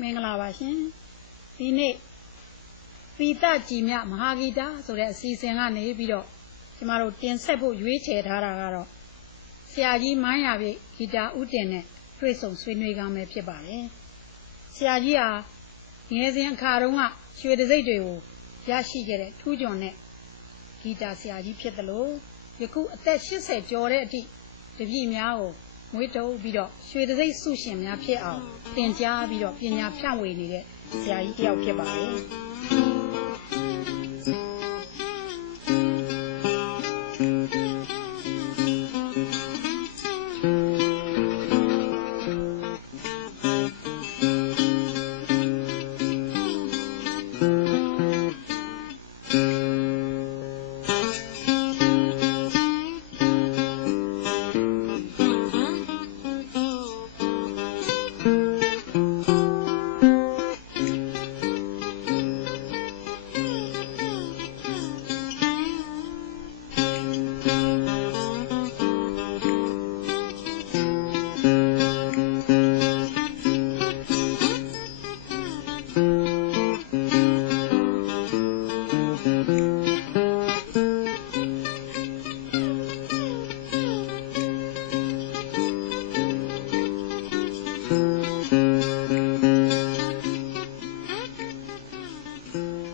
မင်္ဂလာပါရှင်ဒီနေ့ပီတကြည်မြမဟာဂီတဆိုတဲ့အစီအစဉ်ကနေပြီးတော့ကျမတို့တင်ဆက်ဖို့ရွေးချယ်ထားတာကတော့ဆရာကြီးမိုင်းရပြည့်ဂီတာဥတင်နဲ့တွေ့ဆုံဆွေးနွေးကားမယ်ဖြစ်ပါတယ်ဆရာကြီးဟာငယ်စဉ်အခါတုန်းကရွှေတံဆိပ်တွေကိုရရှိခဲ့တဲ့ထူးချွန်တဲ့ဂီတာဆရာကြီးဖြစ်တယ်လို့ယခုအသက်80ကျော်တဲ့အထိတပည့်များကိုမွေးထုတ်ပြီးတော့ရွှေတံဆိပ်ဆုရှင်များဖြစ်အောင်သင်ကြားပြီးတော့ပညာဖြန့်ဝေနေတဲ့ဆရာကြီးတစ်ယောက်ဖြစ်ပါတယ်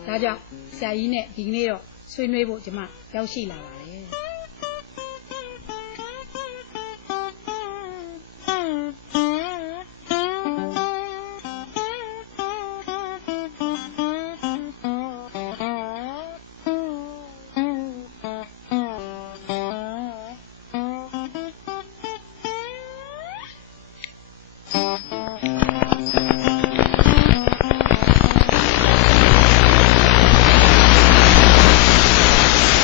ဒါကြောင့်ဆရာကြီးနဲ့ဒီကနေ့တော့ဆွေးနွေးဖို့ကျွန်မရောက်ရှိလာပါ